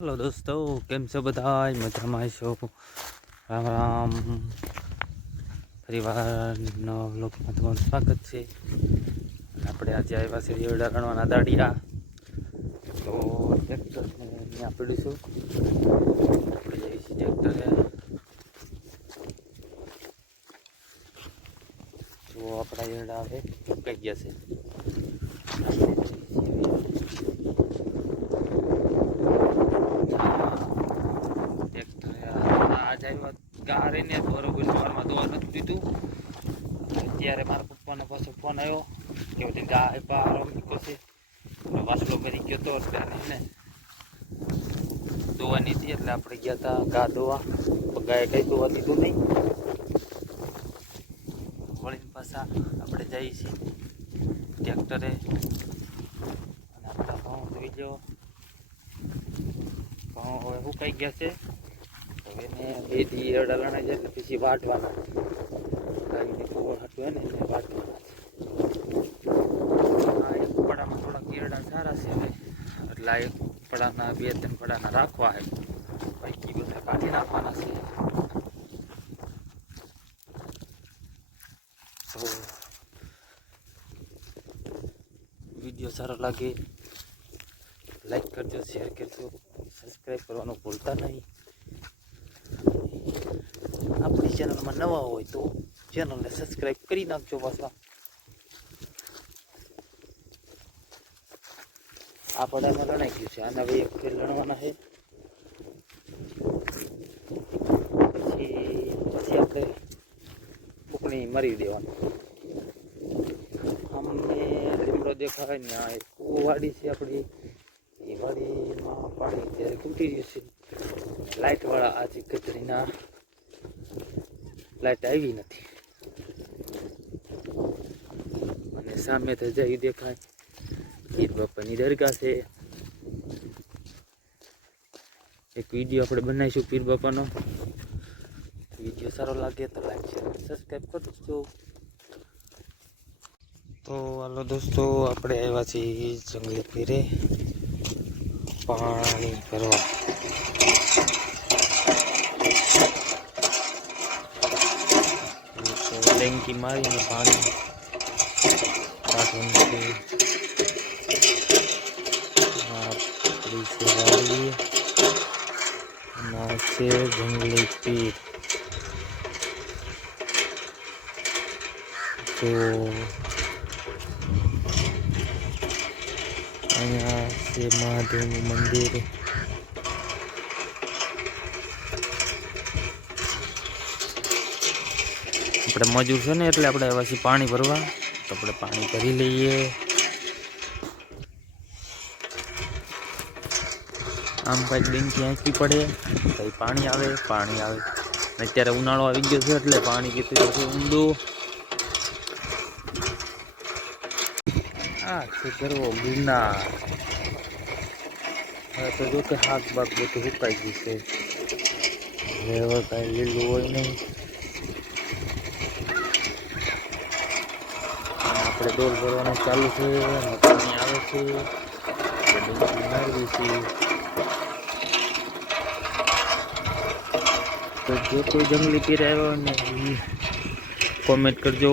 Hello दोस्तों, केम छो बधाय मजामां छो? राम राम। फरीवार नवा व्लॉगमां तमारुं स्वागत छे। આપણે આજે આવ્યા છે રેવડા રણવાના દાડિયા, તો ટ્રેક્ટરને અહીંયા પડીશું. આપણે જઈએ છીએ ટ્રેક્ટરે. જો આપણા રેવડા હવે સુકાઈ ગયા છે. ગારે ને બરોબર સવારમાં દોવા નથી દીધું. ત્યારે મારા પપ્પાનો પાછો ફોન આવ્યો કે બધી ગાય પારો નીકળશે, વાસલો કરી ગયો તો ને દોવાની હતી એટલે આપણે ગયા હતા ગા દોવા. ગાય કઈ દોવા દીધું નહીં. વળીને પાછા આપણે જઈએ છીએ ટ્રેક્ટરે. અને આપણા ઘઉં જોઈ લો, ઘઉં હવે સુકાઈ ગયા છે. એને બે દી એવડા લણાઈ જાય એટલે પછી વાટવાના. ગાયને ગોળ હાટું હોય ને એને વાટવાના છે. આ એક પડામાં થોડાક એરડા સારા છે હવે, એટલે આ એક પડાના 2-3 પડાના રાખવા છે, બાકી બધા કાઢી નાખવાના છે. તો વિડીયો સારો લાગે લાઈક કરજો, શેર કરજો, સબસ્ક્રાઈબ કરવાનું ભૂલતા નહીં. આપણી ચેનલમાં નવા હોય તો ચેનલને સબસ્ક્રાઈબ કરી નાખજો. પાછા આ પડામાં લણાઈ ગયું છે, આના ભાઈ એક ફેર લણવાના છે. પછી આપણે ફૂકણી મારી દેવાનું. અમને લીમડો દેખાય ને આ એક વાડી છે આપણી, એ વાડીમાં પાણી ત્યારે ખૂટી રહ્યું છે. લાઇટવાળા આજે કચરીના લાઇટ આવી નથી. અને સામે તો જઈ દેખાય પીર બાપાની દરગાહ છે. એક વિડીયો આપણે બનાવીશું પીર બાપાનો. વિડીયો સારો લાગે તો લાઈક શેર સબસ્ક્રાઈબ કરજો. તો હાલો દોસ્તો, આપણે આવ્યા છીએ જંગલી પીરે પાણી ભરવા. ડેંકી મારીને પાણી કાઢવાનું છે. આપણી સેવાળી ના છે જંગલી પીર. તો અહીંયા છે મહાદેવનું મંદિર. આપણે મજૂર છે ને એટલે આપણે આવ્યા છીએ પાણી ભરવા, તો આપણે પાણી ભરી લઈએ. આમ કાંઈક ડેંકી આંકી પડે તો પાણી આવે. અત્યારે ઉનાળો આવી ગયો છે એટલે પાણી કેટલું છે ઊંડું. આ છે ગરવો ગિરનાર. હવે તો જો કે હાથ બાગ બધું સુકાઈ ગયું છે, હવે કાંઈ લીલું હોય નહીં. આપણે ડોલ ભરવાનું ચાલુ છે, પાણી આવે છે, ડેંકી મારવી છે. તો જો કોઈ જંગલી પીર આવ્યો ને કોમેન્ટ કરજો.